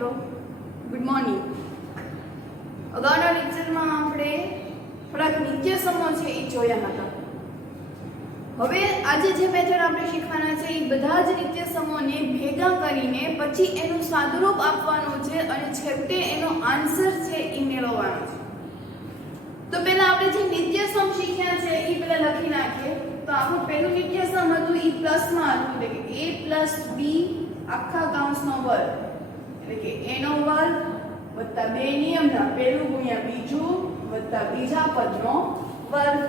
મિત્રો, good morning. અગાઉના લેક્ચરમાં આપણે થોડાક નિત્યસમો છે એ જોયા હતા. હવે આજે જે મેથડ આપણે શીખવાના છે એ બધા જ નિત્યસમોને ભેગા કરીને પછી એનું સાદુરૂપ આપવાનું છે અને છેવટે એનો આન્સર છે એ મેળવવાનો છે. તો પહેલા આપણે જે નિત્યસમ શીખ્યા છે એ પહેલા લખી નાખીએ. તો આપણું પહેલું નિત્યસમ હતું એ પ્લસમાં હતું, એટલે કે a પ્લસ b આખા કૌંસનો વર્ગ, એટલે કે a નો વર્ગ વત્તા બે નિયમના પહેલું ગુણ્યા બીજું વત્તા બીજા પદનો વર્ગ.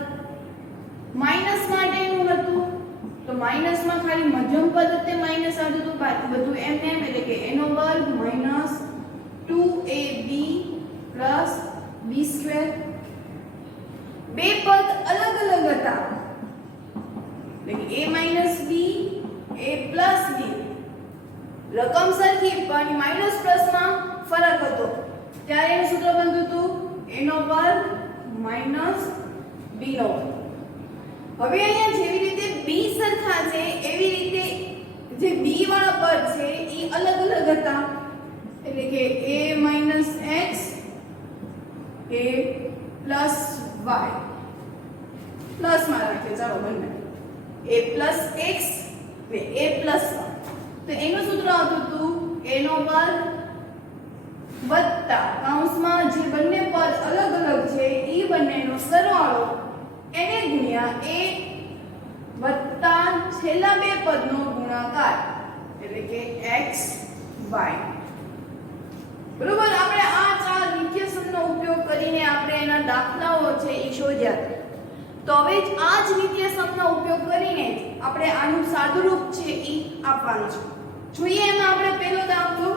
માઈનસ માટેનું હતું તો માઈનસમાં ખાલી મધ્યમ પદ તે માઈનસ આવતું હતું, બાકી બધું એમ એટલે કે a નો વર્ગ minus 2ab plus b square. બે પદ અલગ અલગ હતા, એટલે કે a minus b a plus b, રકમ સરખી પણ માઈનસ પ્લસમાં ફરક હતો ત્યારે એનું સૂત્ર બનતું હતું a નો વર્ગ માઈનસ b નો વર્ગ. હવે અહીંયા જેવી રીતે b સરખા છે એવી રીતે જે b વાળા પદ છે એ અલગ અલગ હતા, એટલે કે a minus x a plus y plus માં રાખીએ. ચાલો બંને a પ્લસ x ને a પ્લસ y, તો એનું સૂત્ર આવતું હતું a નો વર્ગ વત્તા કૌંસમાં જે બંને પદ અલગ અલગ છે એ બંનેનો સરવાળો એને ગુણ્યા a વત્તા છેલ્લા બે પદનો ગુણાકાર, એટલે કે x y. બરોબર, આપણે આ ચાર નિત્યસમનો ઉપયોગ કરીને આપણે એના દાખલાઓ છે એ શોધ્યા. તો હવે આ જ નિત્યસમનો ઉપયોગ કરીને આપણે આનું સાદુરૂપ છે એ આપવાનું છે. જોઈએ એમાં આપણે પહેલો દાખલો.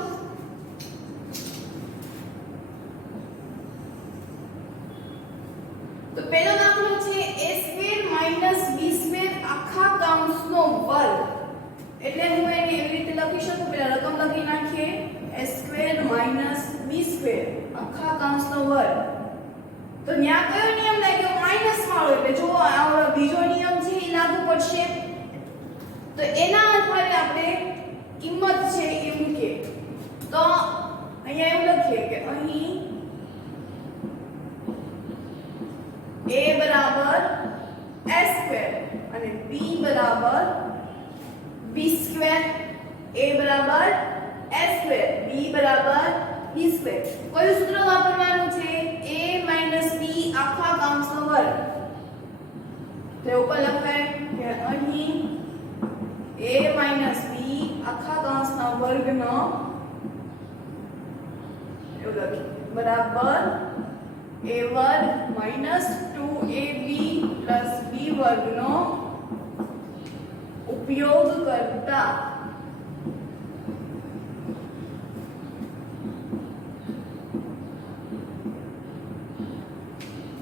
તો પહેલો દાખલો છે a² - b² આખા કૌંસનો વર્ગ. એટલે હું એને એવી રીતે લખી શકું, પહેલા રકમ લખી નાખીએ a² - b² આખા કૌંસનો વર્ગ. તો ન્યા કયો નિયમ લાગ્યો? માઈનસ વાળો, એટલે જો આ બીજો નિયમ છે એ લાગુ પડશે. તો એના આધારે આપણે કિંમત છે એ મૂકીએ. તો અહીંયા એવું લખીએ કે અહીં a બરાબર s² અને b બરાબર b². a બરાબર s² b બરાબર b². કયું સૂત્ર વાપરવાનું છે? a - b આખા કૌંસનો વર્ગ. તો ઉપર લખાય કે અહીં a - b આખા કૌંસના વર્ગનો એવું લખીએ બરાબર a વર્ગ માઈનસ 2ab પ્લસ b વર્ગનો ઉપયોગ કરતા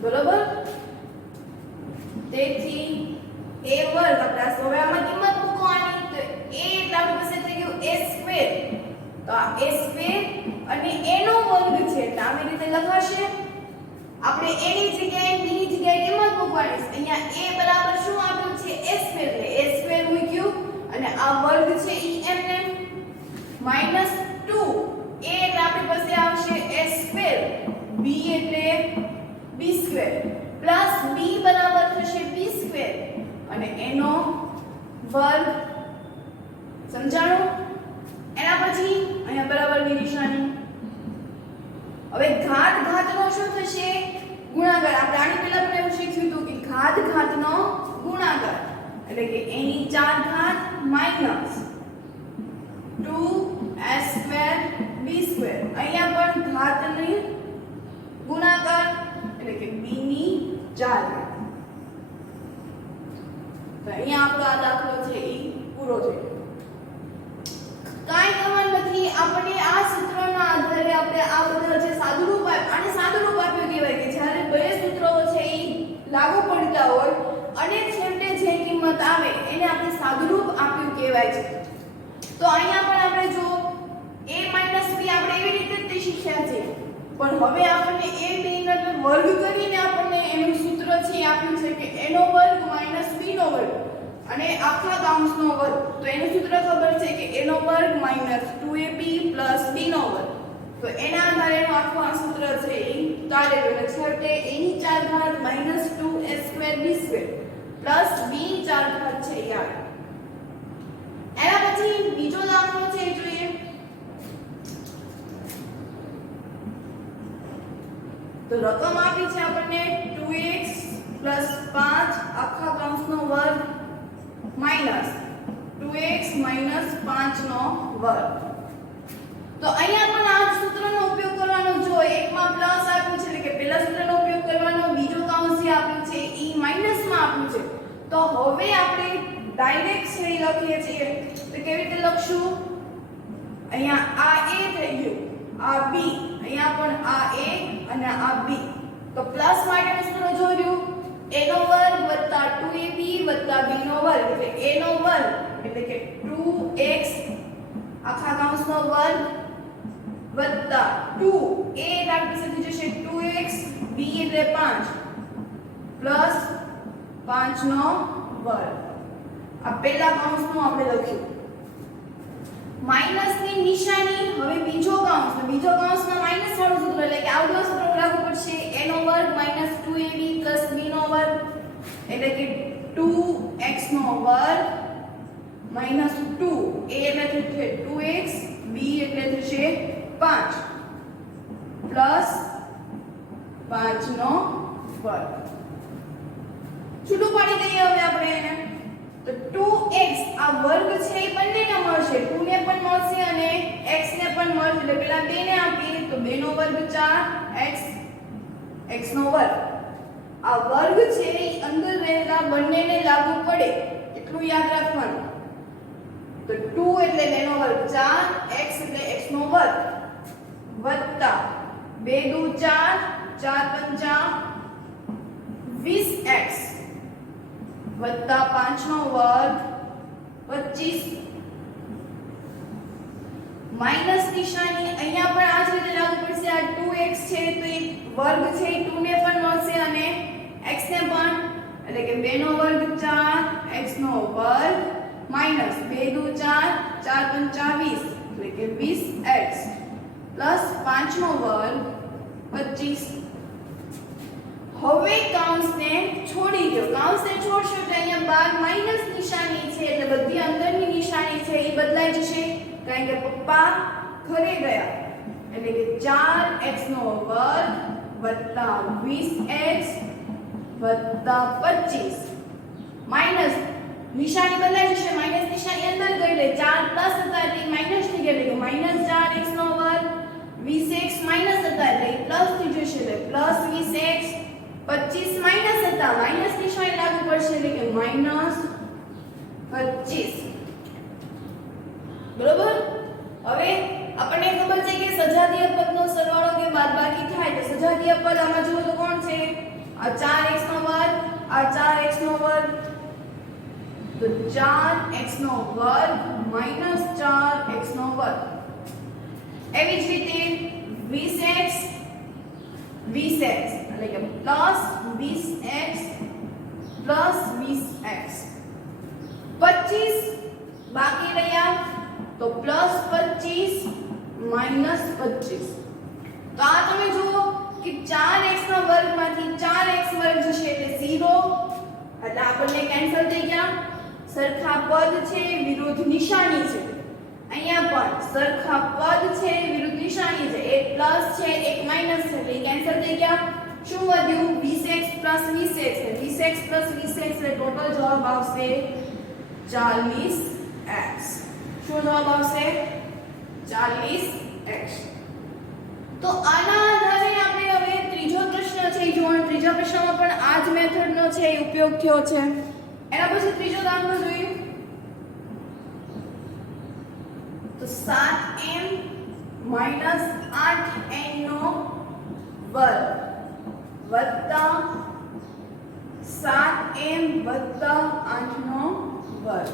બરોબર. તેથી a વર્ગ આપણા હવે આમાં કિંમત મૂકવાની. તો a એટલે આપણી પાસે થઈ ગયું a². તો આ a² અને a નો વર્ગ છે તો આવી રીતે લખાશે. આપણે a ની જગ્યાએ b ની જગ્યાએ કિંમત મૂકવાની છે. અહીંયા a બરાબર શું આપ્યું છે? a² એટલે a² મૂક્યું અને આ વર્ગ છે ઈ એમને માઈનસ 2. a એટલે આપણી પાસે આવશે a², b એટલે b² પ્લસ b બરાબર થશે b² અને એનો વર્ગ. સમજાણું? એના પછી અહીંયા બરાબરની નિશાની. હવે ઘાત ઘાતનો શું થશે? ગુણાકાર. આપણે આની પહેલા પણ એવું શીખ્યું હતું કે ઘાત ઘાતનો ગુણાકાર, એટલે કે a ની 4 ઘાત માઈનસ 2s² b². અહીંયા પણ ઘાતની ગુણાકાર, એટલે કે b ની 4 ઘાત. તો અહીંયા આપણો આ દાખલો છે એ પૂરો થયો. કાઈ કરવાનું નથી. આપણે આ સૂત્રના આધારે આપણે આ બધા જે સાદુરૂપ આને સાદુરૂપ આપ્યું કહેવાય કે જ્યારે બે સૂત્રો છે એ લાગુ પડતા હોય અને છેવટે જે કિંમત આવે એને આપણે સાદુરૂપ આપ્યું કહેવાય છે. તો અહીંયા પણ આપણે જો a - b આપણે એવી રીતે જ શીખ્યા છે, પણ હવે આપણને a b નો વર્ગ કરીને આપણને એનું સૂત્ર છે આપ્યું છે કે a નો વર્ગ માઈનસ b નો વર્ગ અને આખા કૌંસનો વર્ગ. તો એનું સૂત્ર ખબર છે કે a નો વર્ગ માઈનસ 2ab પ્લસ b નો વર્ગ. તો એના આધારેનું આખું આ સૂત્ર છે એ કાઢેલું એટલે છેવટે a ની 4 ઘાત -2a²b² પ્લસ b ની 4 ઘાત છે એ આવે. એના પછી બીજો દાખલો છે એ જોઈએ. તો રકમ આપી છે આપણને 2x + 5 આખા કૌંસનો વર્ગ માઈનસ 2x - 5 નો વર્ગ. તો અહીંયા પણ આ સૂત્રનો ઉપયોગ કરવાનો. જો એકમાં પ્લસ આપ્યું છે એટલે કે પહેલા સૂત્રનો ઉપયોગ કરવાનો, બીજો કૌંસ જે આપ્યું છે એ માઈનસમાં આપ્યું છે. તો હવે આપણે ડાયરેક્ટ છે એ લખીએ છીએ. તો કેવી રીતે લખશું? અહીંયા આ a થઈ ગયું, આ b, અહીંયા પણ આ a અને આ b. તો પ્લસ માટેનું સૂત્ર જોયું a નો વર્ગ વત્તા 2ab વત્તા b નો વર્ગ એટલે a નો વર્ગ એટલે કે 2x આખા કૌંસનો વર્ગ વત્તા 2 a રાખી થઈ જશે 2x b એટલે 5 પ્લસ 5 નો વર્ગ. આ પહેલા કૌંસનું આપણે લખ્યું. માઈનસ ની નિશાની હવે બીજો કૌંસ, તો બીજો કૌંસમાં માઈનસ વાળું સૂત્ર એટલે કે આવડું સૂત્ર લાગુ પડશે a નો વર્ગ -2ab + b નો વર્ગ એટલે કે 2x નો વર્ગ -2 a એટલે થશે 2x b એટલે થશે 5 પ્લસ 5 નો વર્ગ. છૂટું પાડી દઈએ હવે આપણે એને. તો 2x આ વર્ગ છે એ બંનેને મળશે, 2 ને પણ મળશે અને x ને પણ મળશે એટલે પેલા બે ને આપીએ તો 2 નો વર્ગ 4x x નો વર્ગ. આ વર્ગ છે એ અંદર રહેલા બંનેને લાગુ પડે એટલું યાદ રાખવાનું. તો 2 એટલે 2 નો વર્ગ 4, x એટલે x નો વર્ગ વત્તા 2 દુ 4, 4 પંચા 20x વત્તા 5 નો વર્ગ 25. માઈનસ નિશાની અહીંયા પણ આ જ રીતે લાગુ પડશે. આ 2x છે તો એ વર્ગ છે એ 2 ને પણ મળશે અને x ને પણ એટલે કે 2 નો વર્ગ 4 x નો વર્ગ માઈનસ 2 દુ 4, 4 પંચા 20 એટલે કે 20x પ્લસ 5 નો વર્ગ 25. હવે કૌંસને છોડી દો. કૌંસને છોડશો એટલે અહીંયા બહાર માઈનસ નિશાની છે એટલે બધી અંદરની નિશાની છે એ બદલાઈ જશે કારણ કે પપ્પા ઘરે ગયા એટલે કે 4x નો વર્ગ વત્તા 20x વત્તા 25 માઈનસ નિશાની બદલાઈ જશે. માઈનસ નિશાની અંદર ગઈ એટલે 4 પ્લસ હતા એટલે માઈનસ થઈ ગયા એટલે કે -4x નો વર્ગ 20x માઈનસ હતા એટલે પ્લસ થઈ જશે એટલે પ્લસ 20x 25 માઈનસ હતા માઈનસ નિશાની લાગુ પડશે એટલે કે -25. બરોબર. હવે આપણને ખબર છે કે સજાતીય પદનો સરવાળો કે બાદબાકી થાય તો સજાતીય પદ આમાં જુઓ તો કોણ છે? આ 4x નો વર્ગ, આ 4x નો વર્ગ તો 4x નો વર્ગ -4x નો વર્ગ. એવી જ રીતે 20x 20x એટલે કે પ્લસ 20x પ્લસ 20x 25 બાકી રહ્યા તો પ્લસ 25 માઈનસ 25. તો આ તમે જુઓ કે 4x ના વર્ગમાંથી 4x વર્ગ જશે એટલે 0 એટલે આપણને કેન્સલ થઈ ગયા. સરખા પદ છે વિરુદ્ધ નિશાની છે. અહીંયા પણ સરખા પદ છે વિરુદ્ધ નિશાની છે. એક પ્લસ છે એક માઈનસ છે એટલે કેન્સલ થઈ ગયા. શું વધ્યું? 20x plus 20x 20x plus 20x એટલે ટોટલ જવાબ આવશે 40x. શું જવાબ આવશે? 40x. તો આના આધારે આપણે હવે ત્રીજો પ્રશ્ન છે જોવાનો. ત્રીજા પ્રશ્નમાં પણ આ જ મેથડનો છે ઉપયોગ થયો છે. એના પછી ત્રીજો દાખલો જોઈએ તો 7m - 8n નો વર્ગ વત્તા 7m વત્તા 8 નો વર્ગ.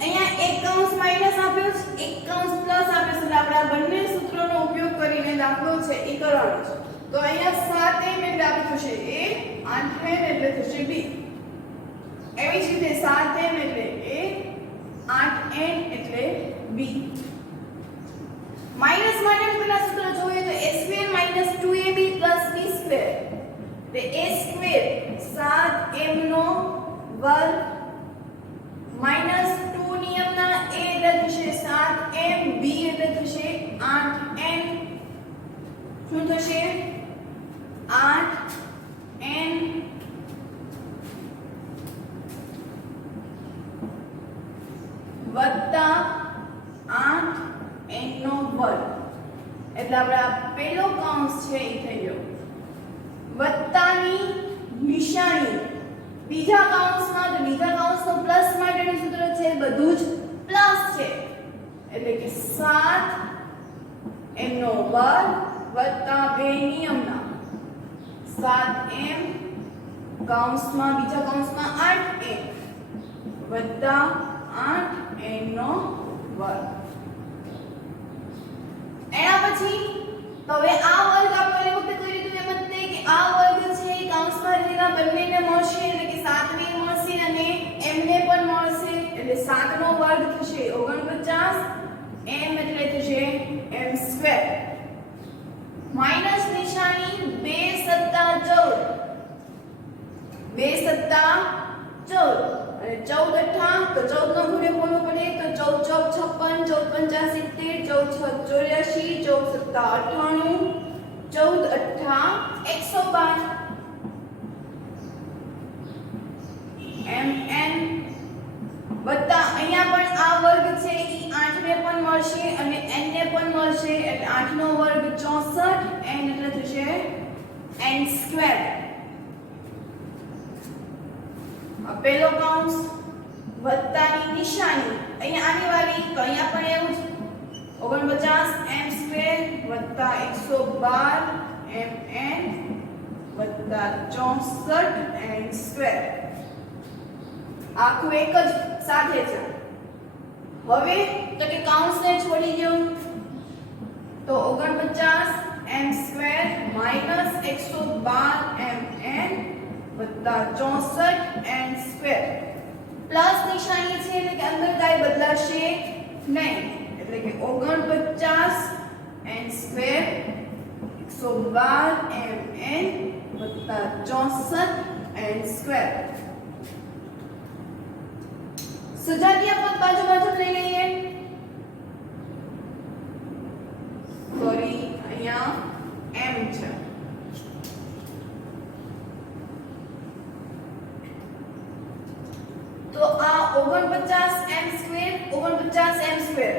અહીંયા એક કૌંસ માઈનસ આપ્યો છે, એક કૌંસ પ્લસ આપ્યો છે એટલે આપણે આ બંને સૂત્રોનો ઉપયોગ કરીને દાખલો છે એ કરવાનો છે. તો અહીંયા 7m એટલે આપણે થશે a, 8n એટલે થશે b. એવી જ રીતે 7m એટલે a, 8n એટલે b. માઈનસ માટે પેલા સૂત્ર જોઈએ તો a square minus 2ab plus b square એટલે a સ્ક્વેર 7m નો વર્ગ માઈનસ 2 નિયમના a એટલે થશે 7m b એટલે થશે 8n શું થશે 8n વત્તા 8n નો વર્ગ એટલે આપણે આ પહેલો કૌંસ છે એ થઈ ગયો વત્તાની નિશાની બીજા કૌંસમાં તો બીજા કૌંસનો પ્લસ માટેનું સૂત્ર છે બધું જ પ્લસ છે એટલે કે 7m નો વર્ગ વત્તા 2 નિયમના 7m કૌંસમાં બીજા કૌંસમાં 8n વત્તા 8n નો વર્ગ એના પછી તો હવે આ વર્ગ આપણે એ વખતે કરી દીધું એમ જ કે આ વર્ગ છે એ કૌંસમાં રહેલા બંનેને મળશે એટલે કે 7 ને મળશે અને m ને પણ મળશે એટલે 7 નો વર્ગ થશે 49 m એટલે થશે m સ્ક્વેર માઈનસ નિશાની 2 સત્તા 14 2 સત્તા 14 અને 14 અઠ્ઠા તો 14 નો ગુણે બોલવો પડે તો 14 ચોક 56 14 પંચા 70 14 6 84 14 અઠ્ઠા 112 mn વત્તા અહીંયા પણ આ વર્ગ છે ઈ 8 ને પણ મળશે અને n ને પણ મળશે એટલે 8 નો વર્ગ 64 n એટલે થશે n સ્ક્વેર આ પહેલો કૌંસ વત્તાની નિશાની અહીંયા આની વાળી તો અહીંયા પણ એવું જ 49 m સ્ક્વેર વત્તા 112 mn વત્તા 64 n સ્ક્વેર આખું એક જ સાથે છે હવે તો કે કૌંસને છોડી દો તો 49 m સ્ક્વેર માઈનસ 112 mn વત્તા 64 n સ્ક્વેર પ્લસ નિશાની છે એટલે કે અંદર કાંઈ બદલાશે નહીં એટલે કે 49 n સ્ક્વેર 112 mn વત્તા 64 n સ્ક્વેર સજાતીય પદ બાજુ લઈ લઈએ સોરી અહીંયા m છે તો આ 49 m સ્ક્વેર 49 m સ્ક્વેર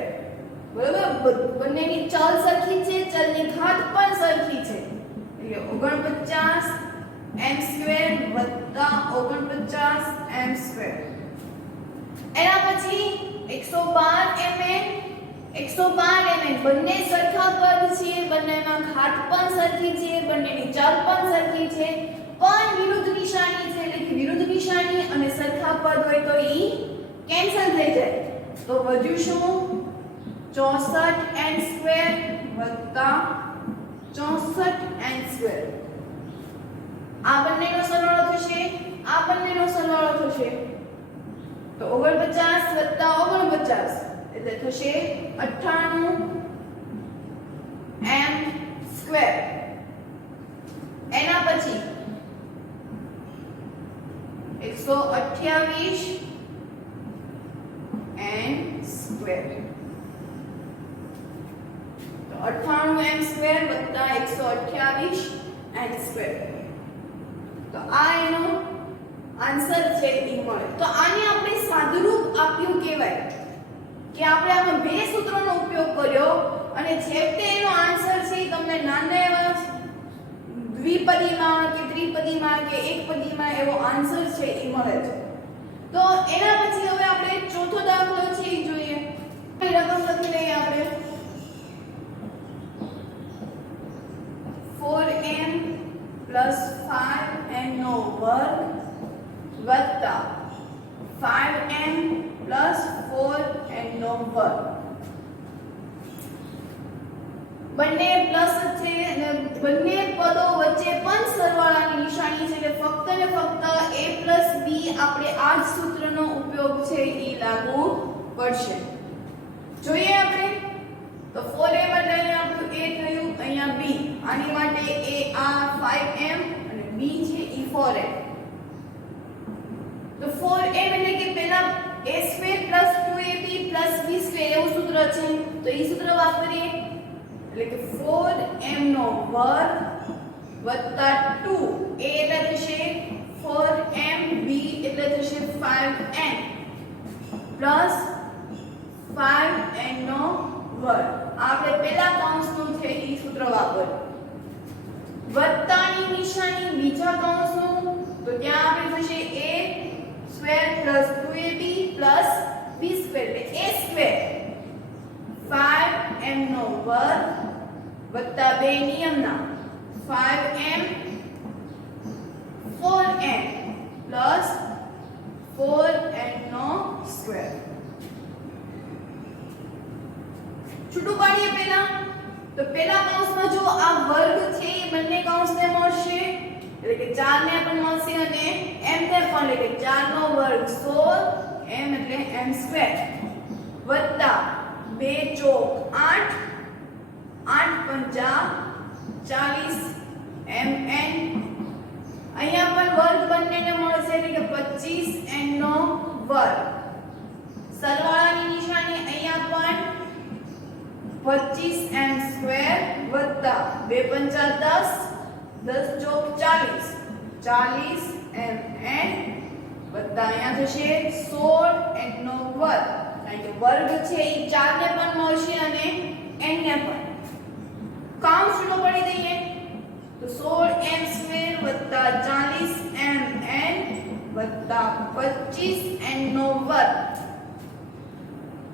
બરાબર બંનેની ચલ સરખી છે ચલની ઘાત પણ સરખી છે એટલે 49 m સ્ક્વેર વત્તા 49 m સ્ક્વેર એના પછી 112 mn 112 mn બંને સરખા પદ છે બંનેમાં ઘાત પણ સરખી છે બંનેની ચલ પણ સરખી છે પણ વિરુદ્ધ નિશાની છે એટલે કે વિરુદ્ધ નિશાની અને સરખા પદ હોય તો ઈ કેન્સલ થઈ જાય તો વધ્યું શું 64 n સ્ક્વેર વત્તા 64 n સ્ક્વેર આ બંનેનો સરવાળો થશે આ બંનેનો સરવાળો થશે તો 49 વત્તા 49 એટલે થશે 98 m સ્ક્વેર એના પછી 128 n સ્ક્વેર તો 98 m સ્ક્વેર વત્તા 128 n સ્ક્વેર તો આ એનો આન્સર છે ઈ મળે તો આને આપણે સાદુરૂપ આપ્યું કહેવાય કે આપણે આમાં બે સૂત્રોનો ઉપયોગ કર્યો અને છેવટે એનો આન્સર છે તમને નાના એવા દ્વિપદીમાં કે ત્રિપદીમાં કે એકપદીમાં એવો આન્સર છે ઈ મળે છે તો એના પછી હવે આપણે ચોથો દાખલો છે ઈ જોઈએ રકમ લખી લઈએ આપણે 4m + 5n નો વર્ગ વત્તા 5m + 4n નો વર્ગ બંને પ્લસ છે અને બંને પદો વચ્ચે પણ સરવાળાની નિશાની છે એટલે ફક્ત ને ફક્ત a + b આપણે આ જ સૂત્રનો ઉપયોગ છે એ લાગુ પડશે જોઈએ આપણે તો 4m એટલે આની માટે એ આ 5m અને b છે એ 4m. તો 4m એટલે કે પહેલા a² + 2ab + b² એવું સૂત્ર છે, તો એ સૂત્ર વાપરીએ એટલે કે 4m નો વર્ગ વત્તા 2 a એટલે થશે 4m, b એટલે થશે 5n પ્લસ 5n નો વર્ગ. આપણે પહેલા કૌંસનું છે એ સૂત્ર વાપરીએ. વત્તાની નિશાની બીજા કૌંસનું, તો ત્યાં આપણે થશે a² + 2ab + b² એટલે a², 5m નો વર્ગ વત્તા 2 નિયમના 5m 4n પ્લસ 4n નો સ્ક્વેર. છૂટું પાડીએ પહેલા, તો પહેલા કૌંસમાં જો આ વર્ગ છે એ બંને કૌંસને મળશે એટલે કે 4 ને પણ મળશે અને m ને પણ, એટલે કે 4 નો વર્ગ 16 m એટલે m² વત્તા 2 ચોક 8 8 પંચા 40 mn. અહીંયા પણ વર્ગ બંનેને મળશે એટલે કે 25n નો વર્ગ. સરવાળાની નિશાની અહીંયા પણ 25m² વત્તા 2 પંચા 10 10 ચોક 40 40mn વત્તા અહીંયા થશે 16n નો વર્ગ. કારણ કે વર્ગ છે એ 4 ને પણ મળશે અને n ને પણ. કાઉન્ટ શરૂ કરી દઈએ તો 16m² વત્તા 40mn વત્તા 25n નો વર્ગ.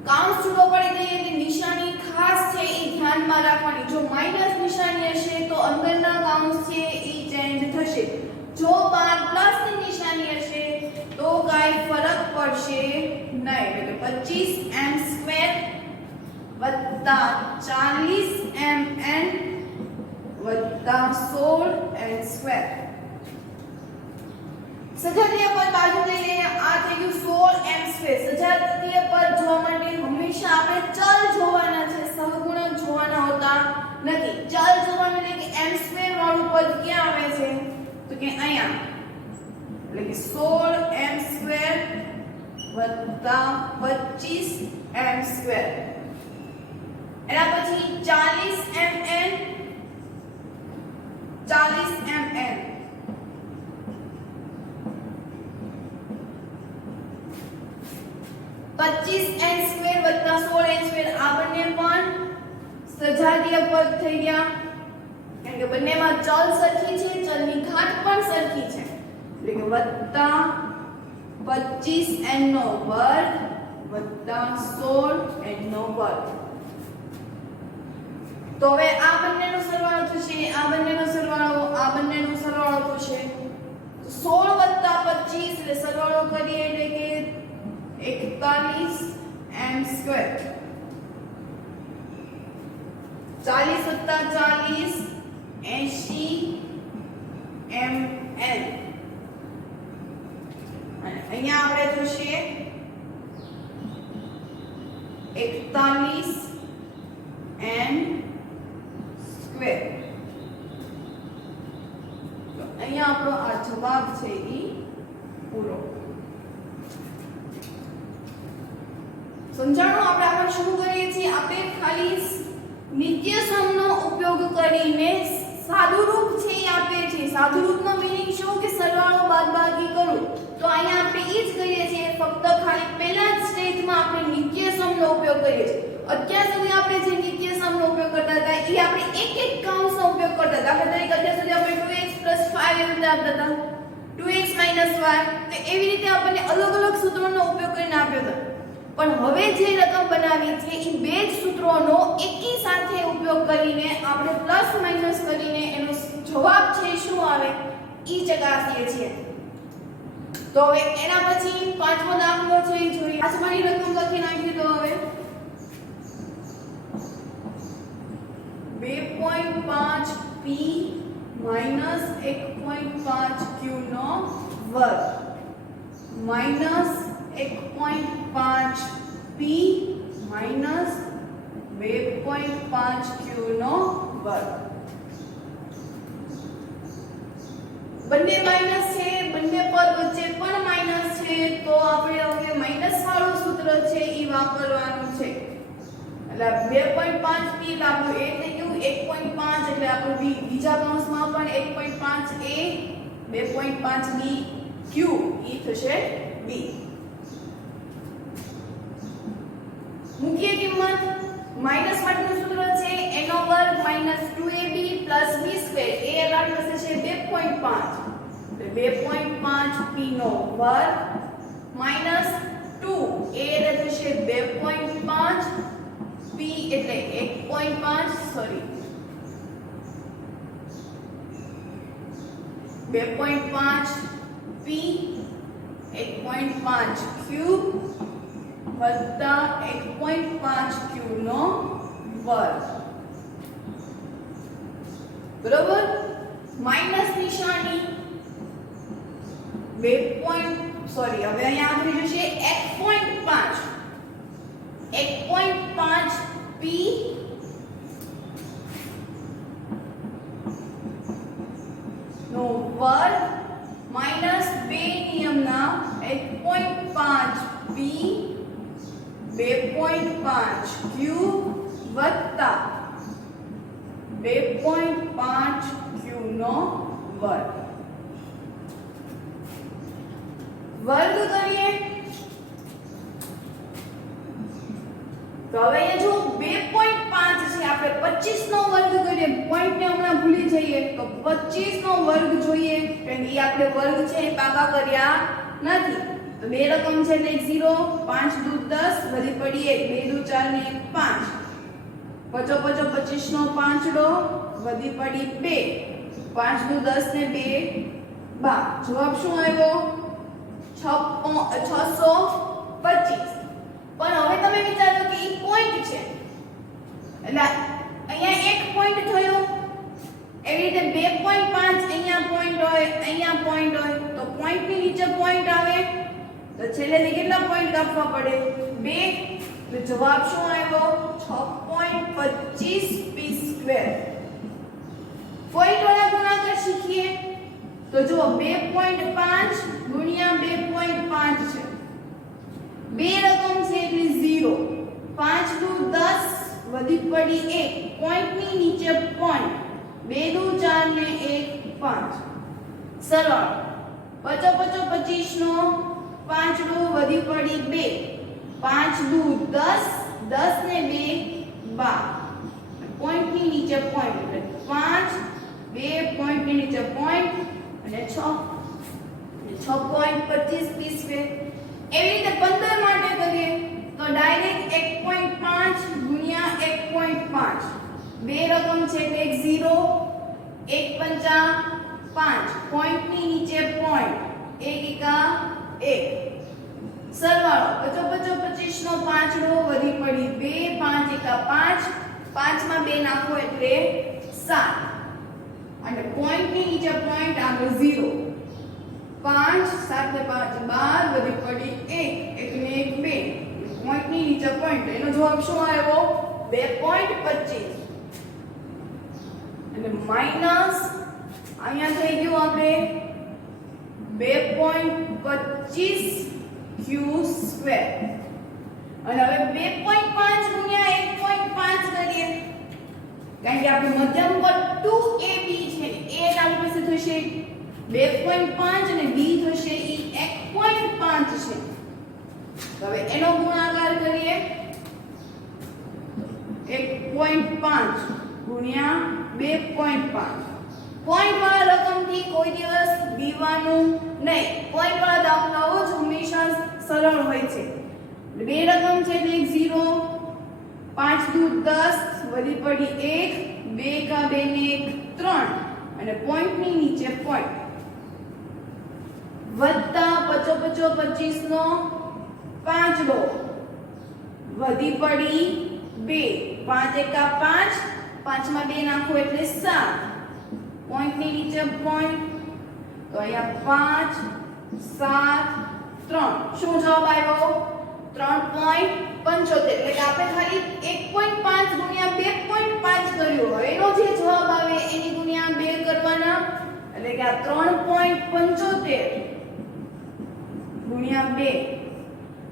કાઉન્ટ શરૂ કરી દઈએ એટલે નિશાની ખાસ છે એ ધ્યાનમાં રાખવાની. જો માઈનસ નિશાની હશે તો અંદરના કાઉન્ટ છે એ ચેન્જ થશે. જો બાર પ્લસ ની નિશાની હશે તો કાઈ ફરક પડશે નહીં. એટલે 25m² વત્તા 40mn વત્તા 16n². સજાતીય પદ બાજુ લઈ લઈએ. આ થઈ ગયું 16m². સજાતીય પદ જોવા માટે હંમેશા આપણે ચલ જોવાના છે, સહગુણક જોવાના હોતા નથી. ચલ જોવાનું એટલે કે m² વાળું પદ ક્યાં આવે છે તો કે અહીંયા, એટલે કે 16m² વત્તા 25m². એના પછી 40mn 40mn વત્તા 16n² આ બંને પણ સજાતીય પદ થઈ ગયા. કારણ કે બંનેમાં ચલ સરખી છે, ચલની ઘાત પણ સરખી છે. એટલે કે વત્તા 25n નો વર્ગ વત્તા 16n નો વર્ગ. તો હવે આ બંનેનો સરવાળો થશે, આ બંનેનો સરવાળો, આ બંનેનો સરવાળો થશે. તો 16 વત્તા 25 એટલે સરવાળો કરીએ એટલે કે 41m². 40 વત્તા 40 80mn. અને અહીંયા આપણે થશે 41n². તો અહીંયા આપણો આ જવાબ છે ઈ પૂરો. સમજાણું? આપણે આગળ શરૂ કરીએ છીએ. આપણે ખાલી નિત્યસમનો ઉપયોગ કરીને સાદુરૂપ છે એ આપીએ છીએ. સાદુરૂપનો મીનિંગ શું કે સરવાળો બાદબાકી કરું. તો અહીંયા આપણે એ જ કરીએ છીએ. ફક્ત ખાલી પહેલા જ સ્ટેજમાં આપણે નિત્યસમનો ઉપયોગ કરીએ છીએ. અત્યાર સુધી આપણે જે નિત્યસમનો ઉપયોગ કરતા હતા એ આપણે એક એક કૌંસનો ઉપયોગ કરતા હતા. દાખલા તરીકે અત્યાર સુધી આપણે 2x + 5 એવી રીતે આપતા હતા, 2x - y. તો એવી રીતે આપણને અલગ અલગ સૂત્રોનો ઉપયોગ કરીને આપ્યો હતો. પણ હવે જે રકમ બનાવી છે એ બે જ સૂત્રોનો એકી સાથે ઉપયોગ કરીને આપણે પ્લસ માઈનસ કરીને એનો જવાબ છે શું આવે ઈ ચકાસીએ છીએ. તો હવે એના પછી પાંચમો દાખલો છે એ જોઈએ. પાંચમાની રકમ લખી નાખીએ તો હવે 2.5p - 1.5q નો વર્ગ -1.5p - 2.5q નો વર્ગ. બંને માઈનસ છે, બંને પદ વચ્ચે પણ માઈનસ છે, તો આપણે હવે માઈનસ વાળું સૂત્ર છે ઈ વાપરવાનું છે. એટલે 2.5 p એટલે આપણું a થઈ ગયું 1.5 એટલે આપણું b, બીજા કૌંસમાં પણ 1.5 a 2.5 b q ઈ થશે b. મુખ્ય કિંમત માઈનસ માટેનું સૂત્ર છે a નો વર્ગ minus 2ab plus b square. a એટલે આપણું થશે 2.5 એટલે 2.5 p નો વર્ગ માઈનસ 2 a એટલે થશે 2.5 p એટલે 1.5 સોરી 2.5 p 1.5 ક્યુબ વત્તા 1.5 q નો વર્ગ. બરોબર. માઈનસ નિશાની 2. સોરી હવે અહીંયા આવી જશે 1.5 p નો વર્ગ માઈનસ 2 નિયમના 1.5 p 2.5 ક્યુબ વત્તા 2.5 ક્યુ નો વર્ગ. વર્ગ કરીએ તો હવે અહીંયા જો 2.5 છે, આપણે 25 નો વર્ગ કરીએ, પોઈન્ટ ને હમણાં ભૂલી જઈએ તો 25 નો વર્ગ જોઈએ, કારણ કે આપણે વર્ગ છે એ પાકા કર્યા નથી. તો બે રકમ છે એટલે 0 5 દુ 10 વધી પડી 1 2 દુ 4 ને 1 5 પચો પચો 25 નો પાંચડો વધી પડી 2 5 દુ 10 ને 2 12. જવાબ શું આવ્યો 625. પણ હવે તમે વિચારો કે ઈ પોઈન્ટ છે એટલે અહીંયા એક પોઈન્ટ થયો, એવી રીતે 2.5 અહીંયા પોઈન્ટ હોય, અહીંયા પોઈન્ટ હોય, તો પોઈન્ટ ની નીચે પોઈન્ટ આવે તો છેલ્લેથી કેટલા પોઈન્ટ કાપવા પડે 2. તો જવાબ શું આવ્યો 6.25 p સ્ક્વેર. પોઈન્ટ વાળા ગુણાકાર શીખીએ તો જો 2.5 ગુણ્યા 2.5 છે, બે રકમ છે એટલે 0 5 દુ 10 વધી પડી 1 પોઈન્ટ ની નીચે પોઈન્ટ 2 દુ 4 ને 1 5 સરળ 55 25 નો પાંચડો વધી પડી 2 5 દુ 10 10 ને 2 12 પોઈન્ટ ની નીચે પોઈન્ટ એટલે 5 2 પોઈન્ટ ની નીચે પોઈન્ટ અને 6.25 p સ્ક્વેર. એવી રીતે 15 માટે કરીએ તો ડાયરેક્ટ 1.5 ગુણ્યા 1.5 બે રકમ છે એટલે 0 1 પંચા 5 પોઈન્ટ ની નીચે પોઈન્ટ 1 એકા 1 સરવાળો 55 25 નો પાંચડો વધી પડી 2 5 એકા 5 5 માં 2 નાખો એટલે 7 અને પોઈન્ટ ની નીચે પોઈન્ટ આગળ 0 5 7 ને 5 12 વધી પડી 1 1 ને 1 2 પોઈન્ટ ની નીચે પોઈન્ટ. એનો જવાબ શું આવ્યો 2.25 અને માઈનસ અહીંયા થઈ ગયું આપણે 2.25 q સ્ક્વેર. અને હવે 2.5 ગુણ્યા 1.5 કરીએ, કારણ કે આપણે મધ્યમ પદ 2ab છે, a આપણી પાસે થશે 2.5 અને b થશે ઈ 1.5 છે. તો હવે એનો ગુણાકાર કરીએ 1.5 ગુણ્યા 2.5. પોઈન્ટ વાળા રકમથી કોઈ દિવસ બીવાનું નહીં. પોઈન્ટ વાળા દાખલાઓ જ હંમેશા સરળ હોય છે. બે રકમ છે એટલે 0 5 દુ 10 વધી પડી 1 2 કા 2 ને 1 3 અને પોઈન્ટ ની નીચે પોઈન્ટ વત્તા 55 25 નો પાંચડો વધી પડી 2 5 એકા 5 5 માં 2 નાખો એટલે 7 પોઈન્ટ ની નીચે પોઈન્ટ તો અહીંયા 5 7 3 શું જવાબ આવ્યો 3.75. એટલે કે આપણે ખાલી 1.5 ગુણ્યા 2.5 કર્યું. હવે એનો જે જવાબ આવે એની ગુણ્યા 2 કરવાના, એટલે કે કે આ 3.75 ગુણ્યા 2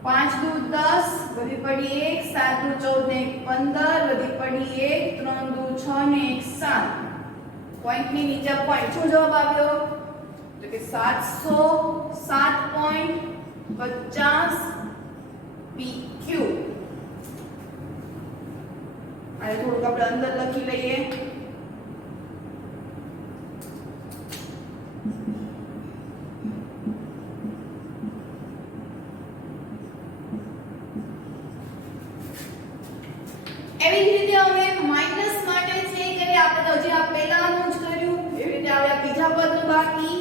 5 દુ 10 વધી પડી 1 7 દુ 14 ને 15 વધી પડી 1 3 દુ 6 ને 1 7 પોઈન્ટ ની નીચે પોઈન્ટ શું જવાબ આવ્યો તો કે 707.50 PQ આ થોડુંક આપણે અંદર લખી લઈએ એવી જ રીતે હવે માઈનસ માટે છે કે આપણે તો હજી આ પહેલાનું જ કર્યું એવી રીતે આપણે બીજા પદનું બાકી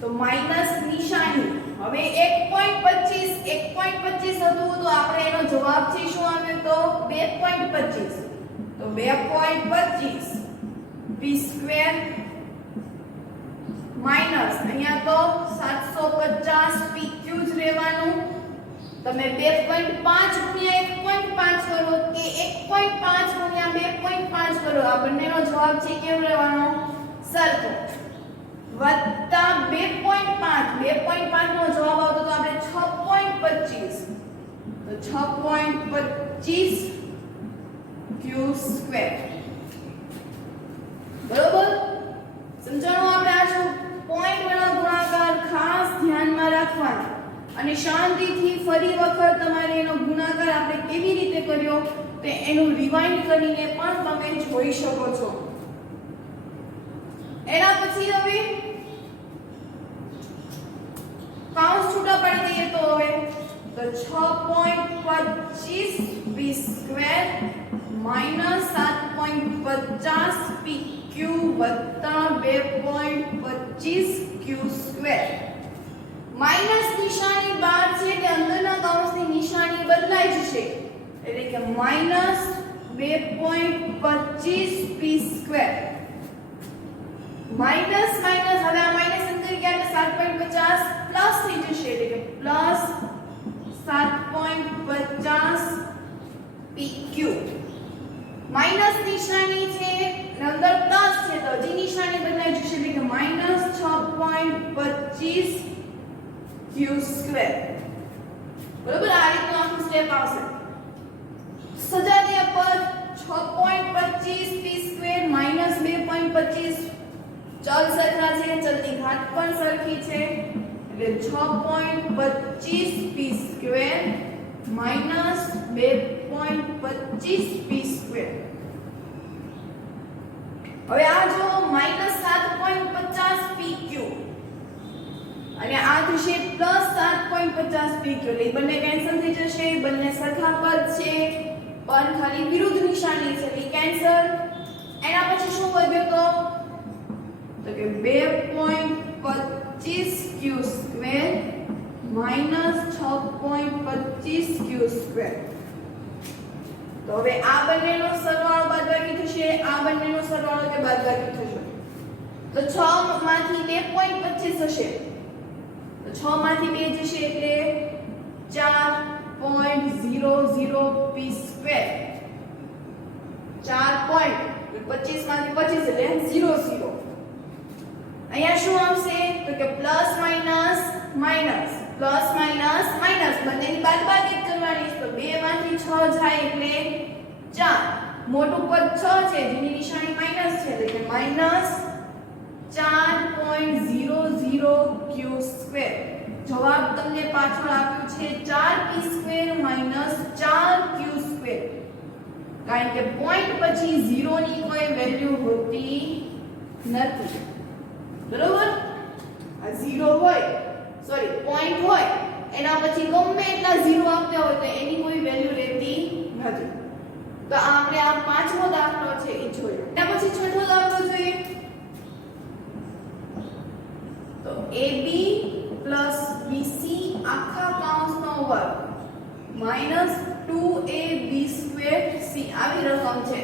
તો માઈનસ નિશાની હવે 1.25 હતું તો આપણે એનો જવાબ છે શું આવ્યો તો 2.25 તો 2.25 p સ્ક્વેર માઈનસ અહીંયા તો 750 pq જ રહેવાનું તમે 2.5 ગુણ્યા 1.5 કરો કે 1.5 ગુણ્યા 2.5 કરો આ બંનેનો જવાબ છે કેવો રહેવાનો સરખો વત્તા 2.5 નો જવાબ આવતો તો આપણે 6.25 તો 6.25 q સ્ક્વેર બરોબર સમજાણું આપણે આ શું પોઈન્ટ વાળા ગુણાકાર ખાસ ધ્યાનમાં રાખવાના અને શાંતિથી ફરી વખત તમારે એનો ગુણાકાર આપણે કેવી રીતે કર્યો તે એનું રિવાઇન્ડ કરીને પણ તમે જોઈ શકો છો એના પછી હવે કાઉન્સ છૂટા પાડી દઈએ તો હવે તો 6.25 p સ્ક્વેર માઈનસ 7.50 pq વત્તા 2.25 q સ્ક્વેર માઈનસ નિશાની બહાર છે કે અંદરના કૌંસની નિશાની બદલાઈ જશે એટલે કે minus 2.25 p square minus minus હવે આ માઈનસ અંદર ગયા એટલે 7.50 પ્લસ થઈ જશે એટલે કે પ્લસ 7.50 pq માઈનસ નિશાની છે અંદર પ્લસ છે તો હજી નિશાની બદલાઈ જશે એટલે કે માઈનસ 6.25 q સ્ક્વેર બરોબર આ રીતનું આખું સ્ટેપ આવશે સજાતીય પદ 6.25 p સ્ક્વેર માઈનસ 2.25 ચલ સરખા છે ચલની ઘાત પણ સરખી છે એટલે 6.25 p square minus 2.25 p square હવે આ જો માઈનસ 7.50 pq અને આ થશે પ્લસ 7.50 pq એટલે બંને કેન્સલ થઈ જશે બંને સરખા પદ છે પણ ખાલી વિરુદ્ધ નિશાની છે એટલે કેન્સલ એના પછી શું વધ્યો તો કે 2.25 q square minus 6.25 q square તો હવે આ બંનેનો સરવાળો બાદબાકી થશે આ બંનેનો સરવાળો કે બાદબાકી થશે તો 6 માંથી 2.25 થશે તો 6 માંથી 2 જશે એટલે 4.00 p સ્ક્વેર 4 પોઈન્ટ 25 માંથી 25 એટલે 0 અહીંયા શું આવશે તો કે plus minus minus plus minus minus બંનેની બાદબાકી કરવાની છે તો 2 માંથી 6 જાય એટલે 4 મોટું પદ 6 છે જેની નિશાની માઈનસ છે એટલે કે માઈનસ 4.00 q સ્ક્વેર જવાબ તમને પાછળ આપ્યું છે 4p square minus 4q square કારણ કે પોઈન્ટ પછી 0 ની કોઈ વેલ્યુ હોતી નથી બરોબર આ 0 હોય સોરી પોઈન્ટ હોય એના પછી ગમે એટલા 0 આપ્યા હોય તો એની કોઈ વેલ્યુ રહેતી નથી તો આપણે આ પાંચમો દાખલો છે એ જોયો એના પછી છઠ્ઠો દાખલો જોઈએ તો AB BC આખા કૌંસનો વર્ગ માઈનસ 2ab² c આવી રકમ છે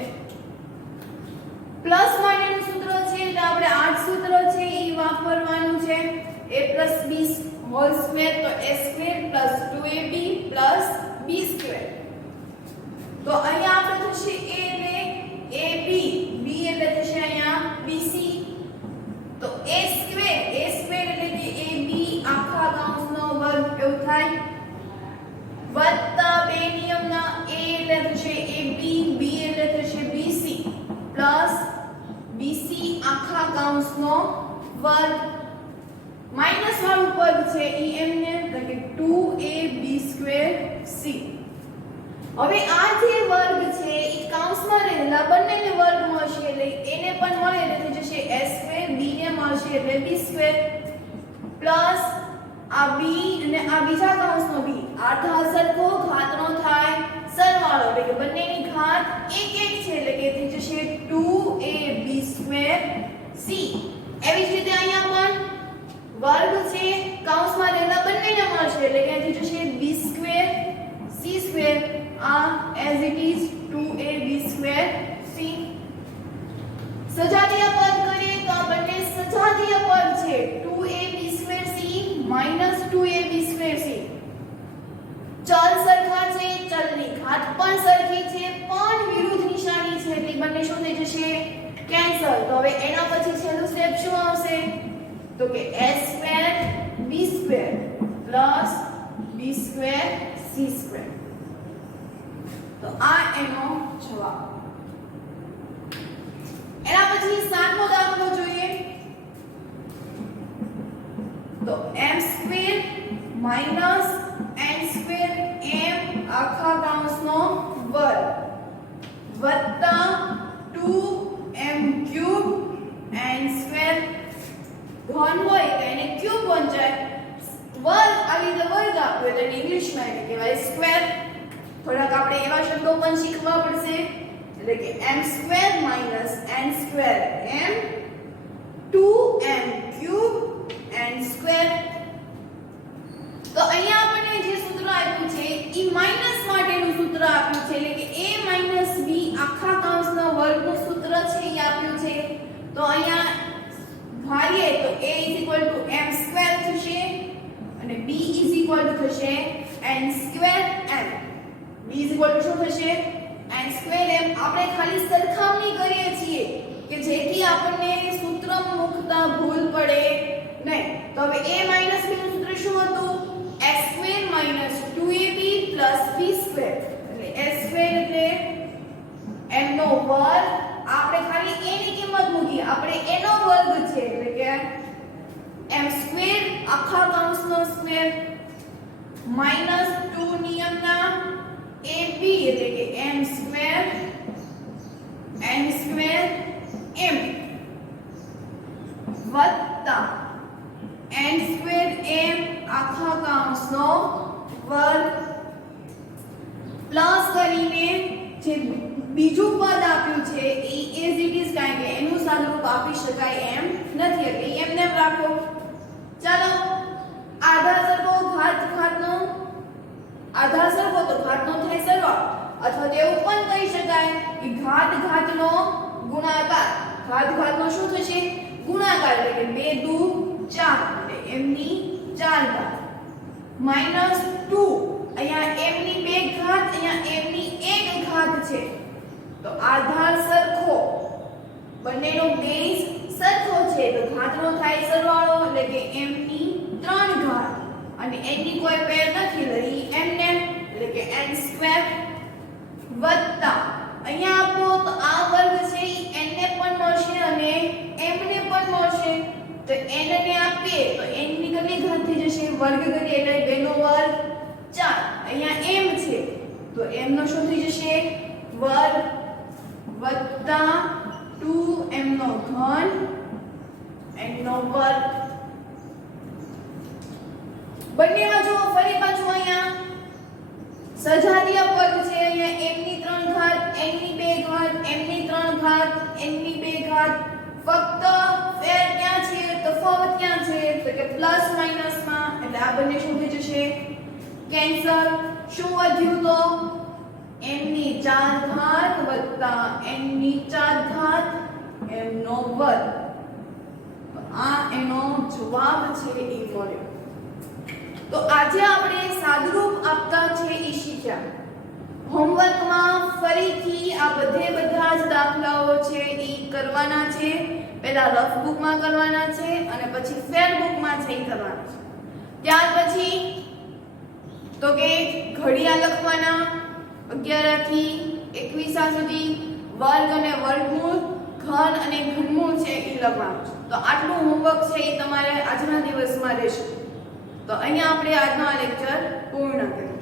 પ્લસ માટેનું સૂત્ર છે એટલે આપણે 8 સૂત્ર છે એ વાપરવાનું છે a + b હોલ સ્ક્વેર તો a² + 2ab + b² તો અહીંયા આપણે થશે a એટલે ab b એટલે થશે અહીંયા bc તો a² પ્લસ બીસી આખા કૌંસનો વર્ગ માઈનસ વાળું પદ છે ઈ એમને એટલે કે 2ab²c. હવે આ જે વર્ગ છે ઈ કૌંસમાં રહેલા બંનેને વર્ગ મળશે એટલે એને પણ મળે એટલે થઈ જશે a² b ને મળશે એટલે b² પ્લસ આ b અને આ બીજા કૌંસનો b આધા સરખો ઘાતનો થાય સરવાળો એટલે કે બંનેની ઘાત 1 1 છે એટલે કે થઈ જશે 2ab²c. એવી જ રીતે અહીંયા પણ વર્ગ છે કૌંસમાં રહેલા બંનેને મળશે એટલે કે થઈ જશે b² c² આ as it is 2ab²c. સજાતીય પદ કરીએ તો આ બંને સજાતીય પદ છે 2ab²c - 2ab²c. ચલ સરખા છે ચલની ઘાત પણ સરખી છે પણ વિરુદ્ધ નિશાની છે એટલે બંને શું થઈ જશે કેન્સલ. તો હવે એના પછી છેલ્લું સ્ટેપ શું આવશે તો કે a² b² plus b² c². તો આ એનો જવાબ. એના પછી સાતમો દાખલો જોઈએ તો m² માઈનસ n² m આખા કૌંસનો વર્ગ વત્તા 2m³ n² ઘન હોય તો એને ક્યુબ વંચાય વર્ગ આવી રીતે વર્ગ આપ્યો એટલે ઇંગ્લિશમાં એને કહેવાય સ્ક્વેર. થોડાક આપણે એવા શબ્દો પણ શીખવા પડશે એટલે કે m² - n² m 2m³ n². તો અહીંયા આપણને જે સૂત્ર આપ્યું છે ઈ માઈનસ માટેનું સૂત્ર આપ્યું છે એટલે કે a - b આખા કૌંસના વર્ગનું સૂત્ર છે ઈ આપ્યું છે. તો અહીંયા ધારીએ તો a m² થશે અને b થશે n² m. b શું થશે n² m. આપણે ખાલી સરખામણી કરીએ છીએ કે જેથી આપણને સૂત્ર મુકતા ભૂલ પડે નહીં. તો હવે a - b નું સૂત્ર શું હતું a² - 2ab + b² એટલે a² એટલે m નો વર્ગ. આપણે ખાલી a ની કિંમત મૂકી આપણે a નો વર્ગ છે એટલે કે m² આખા કૌંસનો સ્ક્વેર માઈનસ 2 નિયમના ab એટલે કે m² n² m વત્તા n² m આખા કૌંસનો વર્ગ પ્લસ કરીને જે બીજું પદ આપ્યું છે એ as it is કારણ કે એનું સાદુરૂપ આપી શકાય એમ નથી એટલે એમને રાખો. ચાલો આધા સરખો ઘાતનો આધા સરખો તો ઘાતનો થાય સરવાળો અથવા તો એવું પણ કહી શકાય કે ઘાતનો ગુણાકાર. ઘાતનો શું થશે ગુણાકાર એટલે કે 2 દુ 4 એટલે m ની 4 ઘાત માઈનસ 2 અહીંયા m ની 2 ઘાત અહીંયા m ની 1 ઘાત છે. તો આધાર સરખો બંનેનો બેઝ સરખો છે તો ઘાતનો થાય સરવાળો એટલે કે m ની 3 ઘાત અને n ની કોઈ પેર નથી રહી n એટલે કે n² વત્તા અહીંયા આપો તો આ વર્ગ છે ઈ n ને પણ મળશે અને m ને પણ મળશે. તો n ને આપીએ તો n ની કેટલી ઘાત થઈ જશે વર્ગ કરીએ એટલે 2 નો વર્ગ 4. અહીંયા m છે તો m નો શું થઈ જશે વર્ગ વત્તા 2m નો ઘન n નો વર્ગ. બંનેમાં જો ફરી પાછું અહીંયા સજાતીય પદ છે અહીંયા m ની 3 ઘાત n ની 2 ઘાત m ની 3 ઘાત n ની 2 ઘાત. ફક્ત ફેર ક્યાં છે તફાવત ક્યાં છે તો કે પ્લસ માઈનસ માં એટલે આ બંને શું થઈ જશે કેન્સલ. શું વધ્યું તો m ની 4 ઘાત વત્તા n ની 4 ઘાત m નો વર્ગ. આ એનો જવાબ છે એ મળ્યો. તો આજે આપણે સાદુરૂપ આપતા છે એ શીખ્યા. હોમવર્કમાં ફરીથી આ બધા જ દાખલાઓ છે એ કરવાના છે. પહેલા રફ બુકમાં કરવાના છે અને પછી ફેર બુકમાં છે એ કરવાના છે. ત્યાર પછી તો કે ઘડિયા લખવાના 11 થી 21 સુધી વર્ગ અને વર્ગમૂળ ઘન અને ઘનમૂળ છે એ લખવાનું છે. તો આટલું હોમવર્ક છે એ તમારે આજના દિવસમાં રહેશે. તો અહીંયા આપણે આજનો આ લેક્ચર પૂર્ણ કરીએ.